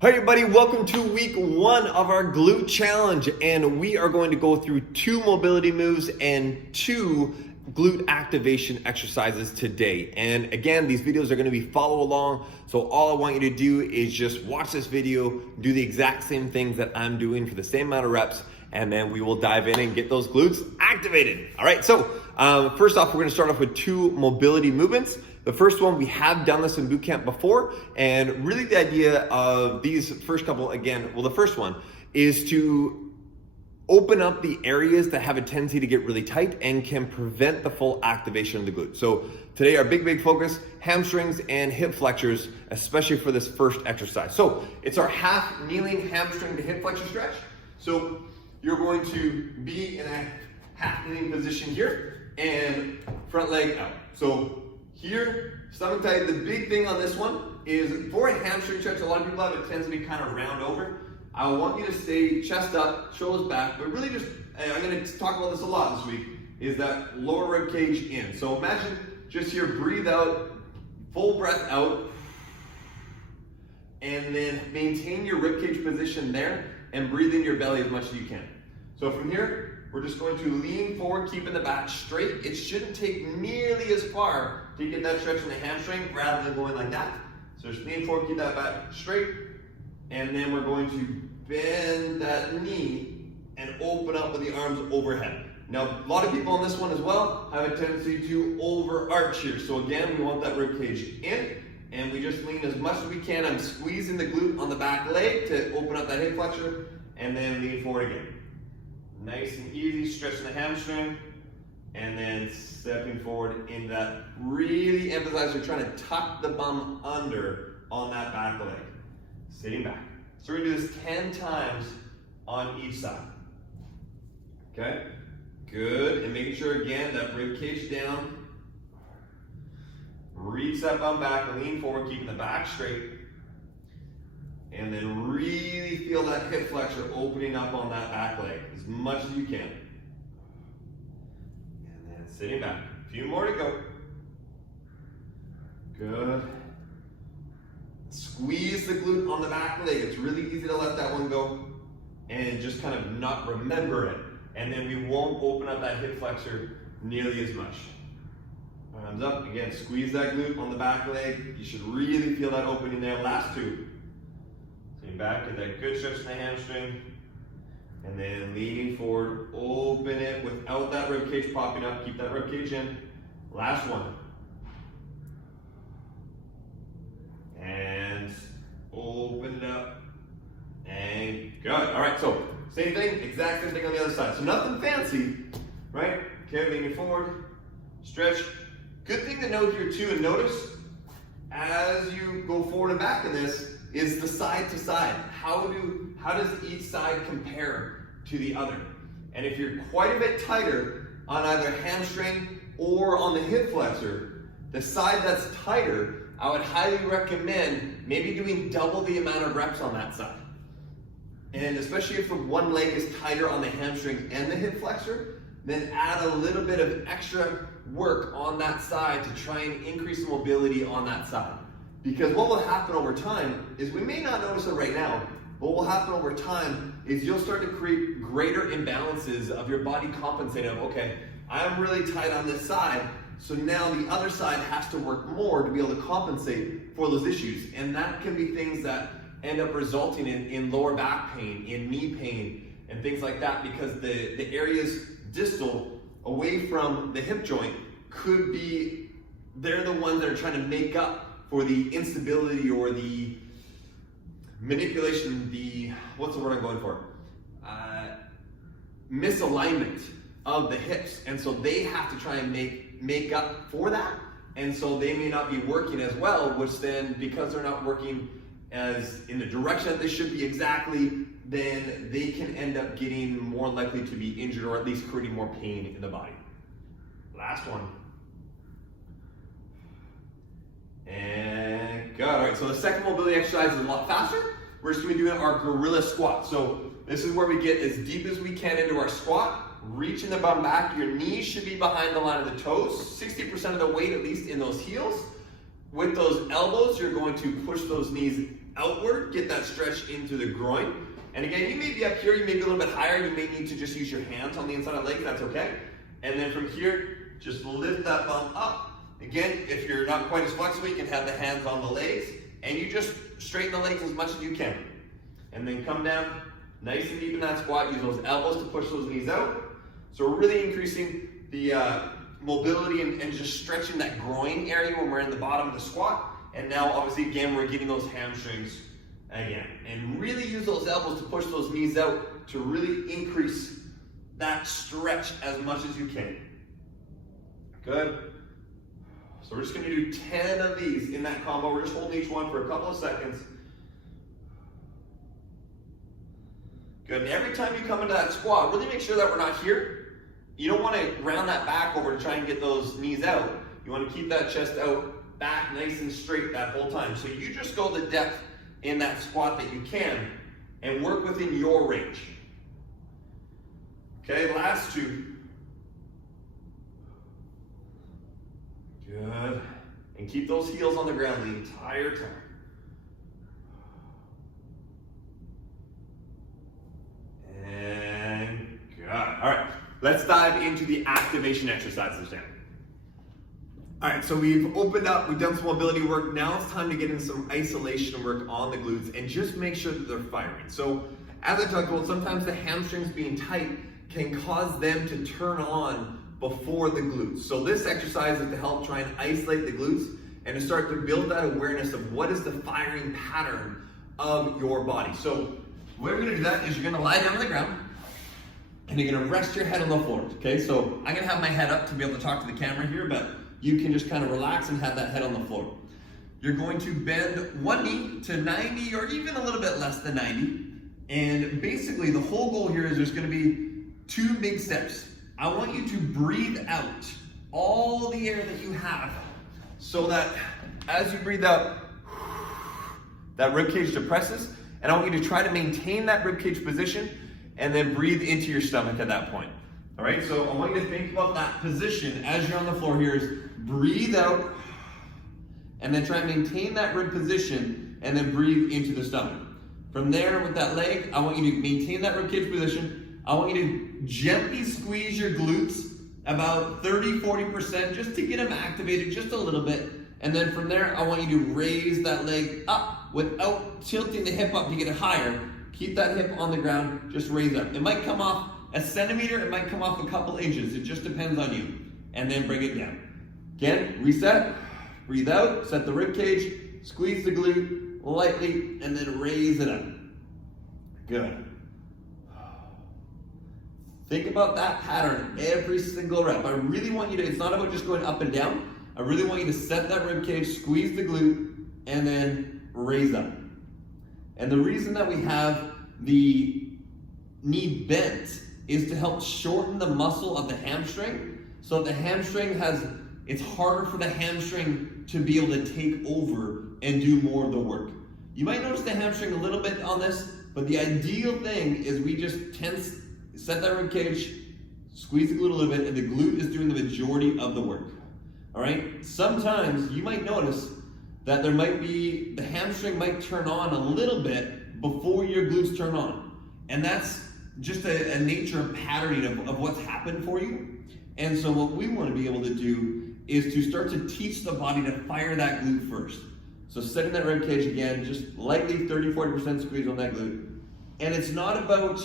Hi everybody, welcome to week 1 of our glute challenge, and we are going to go through 2 mobility moves and 2 glute activation exercises today. And again, these videos are going to be follow along, so all I want you to do is just watch this video, do the exact same things that I'm doing for the same amount of reps, and then we will dive in and get those glutes activated. All right, so first off, we're going to start off with 2 mobility movements. The first one, we have done this in boot camp before, and really the idea of these first couple, again, well, the first one is to open up the areas that have a tendency to get really tight and can prevent the full activation of the glute. So today our big focus, hamstrings and hip flexors, especially for this first exercise. So it's our half kneeling hamstring to hip flexor stretch. So you're going to be in a half kneeling position here and front leg out. So here, stomach tight. The big thing on this one is for a hamstring stretch, a lot of people have it tends to be kind of round over. I want you to stay chest up, shoulders back, but really just, I'm going to talk about this a lot this week, is that lower rib cage in. So imagine just here, breathe out, full breath out, and then maintain your rib cage position there and breathe in your belly as much as you can. So from here, we're just going to lean forward, keeping the back straight. It shouldn't take nearly as far to get that stretch in the hamstring rather than going like that. So just lean forward, keep that back straight. And then we're going to bend that knee and open up with the arms overhead. Now, a lot of people on this one as well have a tendency to overarch here. So again, we want that rib cage in, and we just lean as much as we can. I'm squeezing the glute on the back leg to open up that hip flexor, and then lean forward again. Nice and easy, stretching the hamstring, and then stepping forward in that. Really emphasize you're trying to tuck the bum under on that back leg. Sitting back. So we're going to do this 10 times on each side. Okay? Good. And making sure, again, that rib cage down. Reach that bum back and lean forward, keeping the back straight. And then really feel that hip flexor opening up on that back leg as much as you can. And then sitting back. A few more to go. Good. Squeeze the glute on the back leg. It's really easy to let that one go and just kind of not remember it. And then we won't open up that hip flexor nearly as much. Arms up. Again, squeeze that glute on the back leg. You should really feel that opening there. Last 2. Back, get that good stretch in the hamstring, and then leaning forward, open it without that rib cage popping up. Keep that rib cage in. Last one. And open it up. And good. All right, so same thing, exact same thing on the other side. So nothing fancy, right? Okay, leaning forward, stretch. Good thing to note here too, and notice as you go forward and back in this, is the side to side. How does each side compare to the other? And if you're quite a bit tighter on either hamstring or on the hip flexor, the side that's tighter, I would highly recommend maybe doing double the amount of reps on that side. And especially if the one leg is tighter on the hamstring and the hip flexor, then add a little bit of extra work on that side to try and increase the mobility on that side. Because what will happen over time is, we may not notice it right now, but what will happen over time is you'll start to create greater imbalances of your body compensating. Okay, I'm really tight on this side, so now the other side has to work more to be able to compensate for those issues. And that can be things that end up resulting in lower back pain, in knee pain, and things like that, because the areas distal away from the hip joint could be, they're the ones that are trying to make up for the instability or the manipulation, what's the word I'm going for? Misalignment of the hips. And so they have to try and make up for that. And so they may not be working as well, which then, because they're not working as in the direction that they should be exactly, then they can end up getting more likely to be injured, or at least creating more pain in the body. Last one. And good. All right, so the second mobility exercise is a lot faster. We're just going to be doing our gorilla squat. So this is where we get as deep as we can into our squat, reaching the bum back. Your knees should be behind the line of the toes, 60% of the weight at least in those heels. With those elbows, you're going to push those knees outward, get that stretch into the groin. And again, you may be up here, you may be a little bit higher, you may need to just use your hands on the inside of the leg, that's okay. And then from here, just lift that bum up. Again, if you're not quite as flexible, you can have the hands on the legs, and you just straighten the legs as much as you can. And then come down, nice and deep in that squat, use those elbows to push those knees out. So we're really increasing the mobility and just stretching that groin area when we're in the bottom of the squat. And now obviously again, we're getting those hamstrings again. And really use those elbows to push those knees out to really increase that stretch as much as you can. Good. So we're just gonna do 10 of these in that combo. We're just holding each one for a couple of seconds. Good, and every time you come into that squat, really make sure that we're not here. You don't wanna round that back over to try and get those knees out. You wanna keep that chest out, back nice and straight that whole time. So you just go the depth in that squat that you can and work within your range. Okay, last two. Good. And keep those heels on the ground the entire time. And good. All right, let's dive into the activation exercises now. All right, so we've opened up, we've done some mobility work. Now it's time to get in some isolation work on the glutes and just make sure that they're firing. So as I talked about, sometimes the hamstrings being tight can cause them to turn on before the glutes. So this exercise is to help try and isolate the glutes and to start to build that awareness of what is the firing pattern of your body. So the way we're gonna do that is you're gonna lie down on the ground and you're gonna rest your head on the floor, okay? So I'm gonna have my head up to be able to talk to the camera here, but you can just kind of relax and have that head on the floor. You're going to bend one knee to 90 or even a little bit less than 90. And basically the whole goal here is there's gonna be 2 big steps. I want you to breathe out all the air that you have so that as you breathe out, that ribcage depresses, and I want you to try to maintain that ribcage position and then breathe into your stomach at that point. All right, so I want you to think about that position as you're on the floor here is breathe out and then try and maintain that rib position and then breathe into the stomach. From there with that leg, I want you to maintain that ribcage position. I want you to gently squeeze your glutes about 30-40% just to get them activated just a little bit. And then from there, I want you to raise that leg up without tilting the hip up to get it higher. Keep that hip on the ground, just raise up. It might come off a centimeter, it might come off a couple inches. It just depends on you. And then bring it down. Again, reset, breathe out, set the rib cage, squeeze the glute lightly, and then raise it up. Good. Think about that pattern every single rep. I really want you to, it's not about just going up and down. I really want you to set that rib cage, squeeze the glute, and then raise up. And the reason that we have the knee bent is to help shorten the muscle of the hamstring. So the hamstring it's harder for the hamstring to be able to take over and do more of the work. You might notice the hamstring a little bit on this, but the ideal thing is we just tense, set that rib cage, squeeze the glute a little bit, and the glute is doing the majority of the work. All right? Sometimes you might notice that the hamstring might turn on a little bit before your glutes turn on. And that's just a nature of patterning of what's happened for you. And so what we want to be able to do is to start to teach the body to fire that glute first. So setting that rib cage again, just lightly 30-40% squeeze on that glute. And it's not about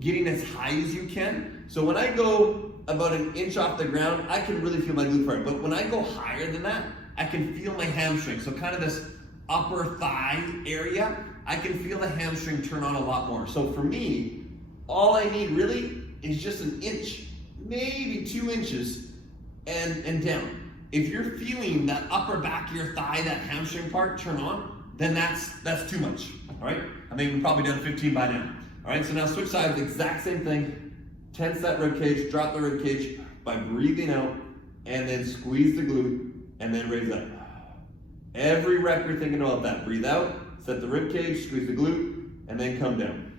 getting as high as you can. So when I go about an inch off the ground, I can really feel my glute fire. But when I go higher than that, I can feel my hamstring. So kind of this upper thigh area, I can feel the hamstring turn on a lot more. So for me, all I need really is just an inch, maybe 2 inches, and down. If you're feeling that upper back of your thigh, that hamstring part turn on, then that's too much, all right? I think we've probably done 15 by now. All right, so now switch sides, exact same thing. Tense that rib cage, drop the rib cage by breathing out, and then squeeze the glute, and then raise up. Every rep you're thinking about that. Breathe out, set the rib cage, squeeze the glute, and then come down.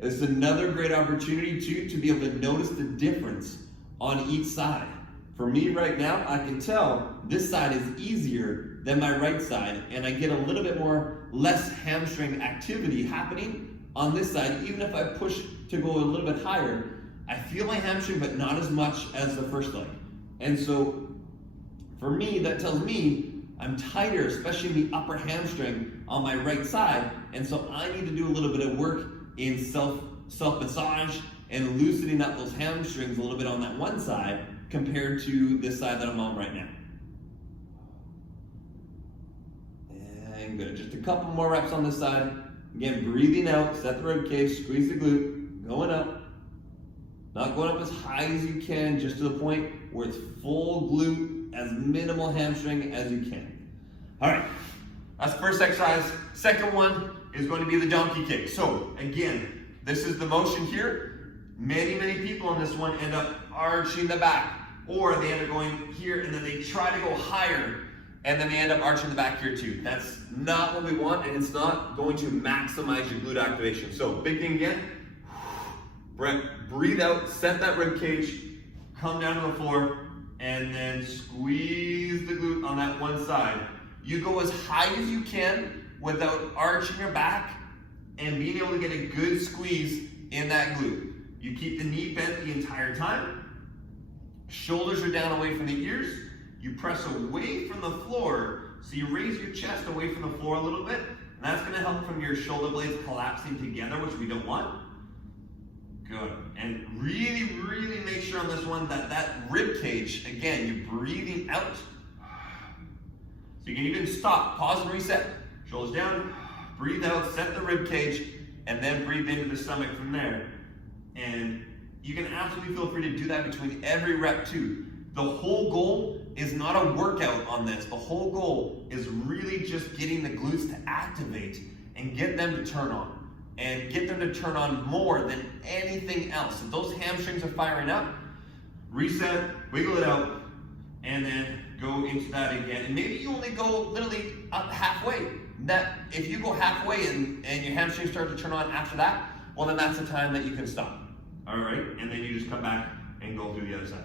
This is another great opportunity too to be able to notice the difference on each side. For me right now, I can tell this side is easier than my right side, and I get a little bit more less hamstring activity happening on this side. Even if I push to go a little bit higher, I feel my hamstring, but not as much as the first leg. And so for me, that tells me I'm tighter, especially in the upper hamstring on my right side. And so I need to do a little bit of work in self-massage and loosening up those hamstrings a little bit on that one side compared to this side that I'm on right now. And good. Just a couple more reps on this side. Again, breathing out, set the rib cage, squeeze the glute, going up. Not going up as high as you can, just to the point where it's full glute, as minimal hamstring as you can. All right, that's the first exercise. Second one is going to be the donkey kick. So again, this is the motion here. Many people on this one end up arching the back, or they end up going here and then they try to go higher and then they end up arching the back here too. That's not what we want, and it's not going to maximize your glute activation. So big thing again, breathe out, set that rib cage, come down to the floor, and then squeeze the glute on that one side. You go as high as you can without arching your back and being able to get a good squeeze in that glute. You keep the knee bent the entire time. Shoulders are down away from the ears. You press away from the floor, so you raise your chest away from the floor a little bit, and that's gonna help from your shoulder blades collapsing together, which we don't want. Good. And really make sure on this one that that rib cage, again, you're breathing out. So you can even stop, pause and reset. Shoulders down, breathe out, set the rib cage, and then breathe into the stomach from there. And you can absolutely feel free to do that between every rep too. The whole goal is not a workout on this. The whole goal is really just getting the glutes to activate and get them to turn on. And get them to turn on more than anything else. If those hamstrings are firing up, reset, wiggle it out, and then go into that again. And maybe you only go literally up halfway. That if you go halfway and your hamstrings start to turn on after that, well then that's the time that you can stop. All right, and then you just come back and go through the other side.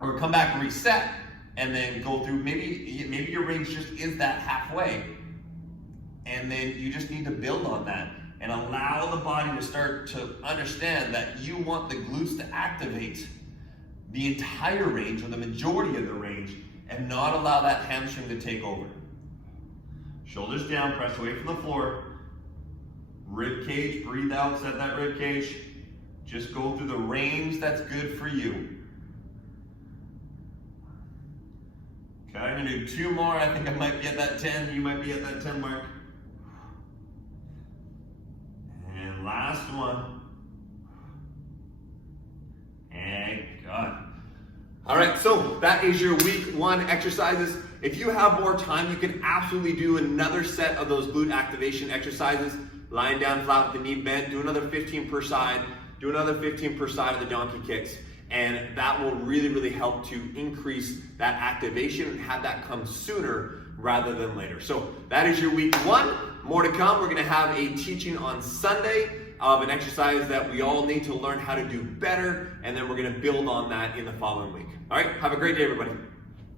Or come back and reset, and then go through, maybe your range just is that halfway, and then you just need to build on that and allow the body to start to understand that you want the glutes to activate the entire range or the majority of the range and not allow that hamstring to take over. Shoulders down, press away from the floor. Rib cage, breathe out, set that rib cage. Just go through the range that's good for you. Okay, I'm gonna do 2 more. I think I might be at that 10. You might be at that 10 mark. And last one. And good. All right, so that is your week 1 exercises. If you have more time, you can absolutely do another set of those glute activation exercises. Lying down flat with the knee bent, do another 15 per side, do another 15 per side of the donkey kicks. And that will really help to increase that activation and have that come sooner rather than later. So that is your week 1. More to come. We're gonna have a teaching on Sunday of an exercise that we all need to learn how to do better, and then we're gonna build on that in the following week. All right, have a great day, everybody.